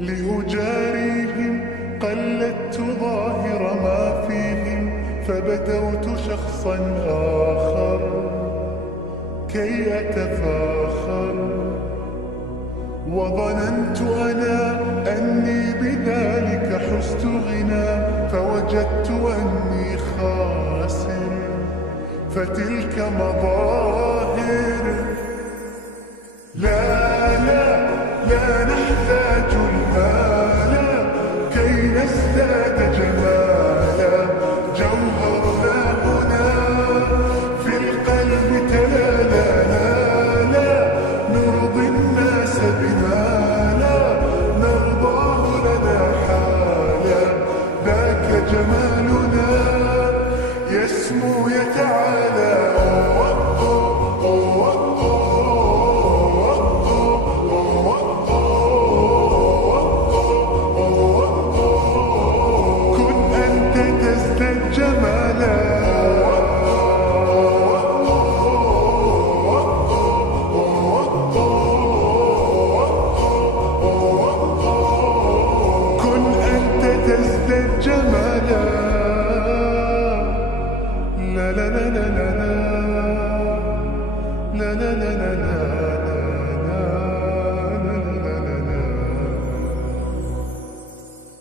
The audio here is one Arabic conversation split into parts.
لأجاريهم قلدت ظاهر ما فيهم، فبدوت شخصا آخر كي أتفاخر، وظننت أنا أني بذلك حزت غنى، فوجدت أني خاسر، فتلك مظاهر. لا لا لا نحتاج المال كي نزداد جمالا، جوهرنا هنا في القلب تلالا. لا لا نرضي الناس بما لا نرضاه لنا حالا، ذاك جمالنا يسمو يتعالى.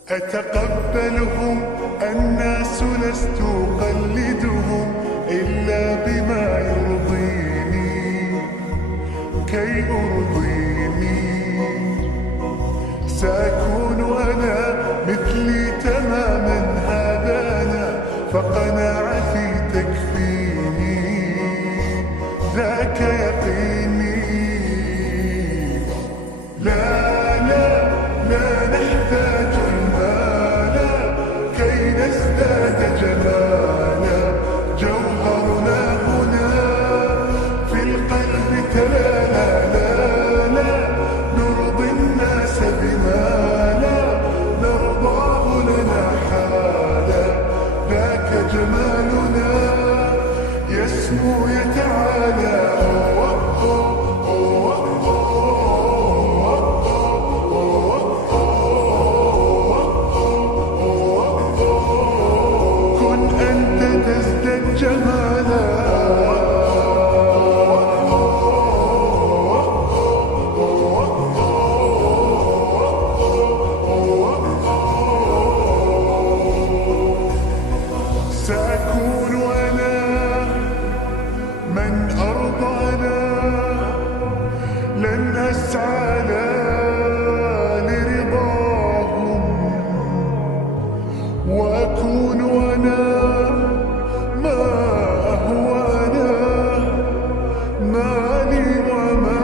أتقبلهم الناس لست أقلدهم إلا بما يرضيني كي أرضيني، سأكون أنا مثلي تماما هذا أنا، فقناعتي تكفيني ذاك يقيني. لا لا لا نحتاج المال كي نزداد جمالا، جوهرنا هنا في القلب تلالا. لا لا نرضي الناس بما لا نرضاه لنا حالا، ذاك جمالنا يسمو يتعالى. سأكون أنا من أرضانا، لن أسعى لرضاهم، وأكون أنا ما هو أنا، مالي وما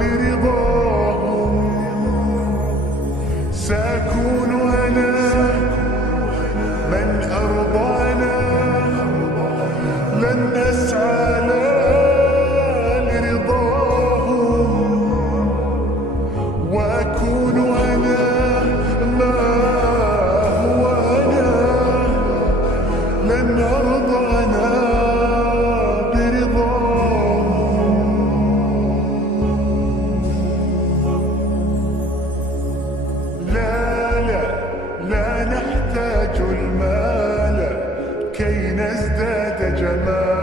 لرضاهم. سأكون أنا من أرضانا، لن أسعى لرضاهم، وأكون أنا ما هو أنا، لن أرضى أنا برضاهم. لا لا لا نحتاج المال كي نزداد جمالا.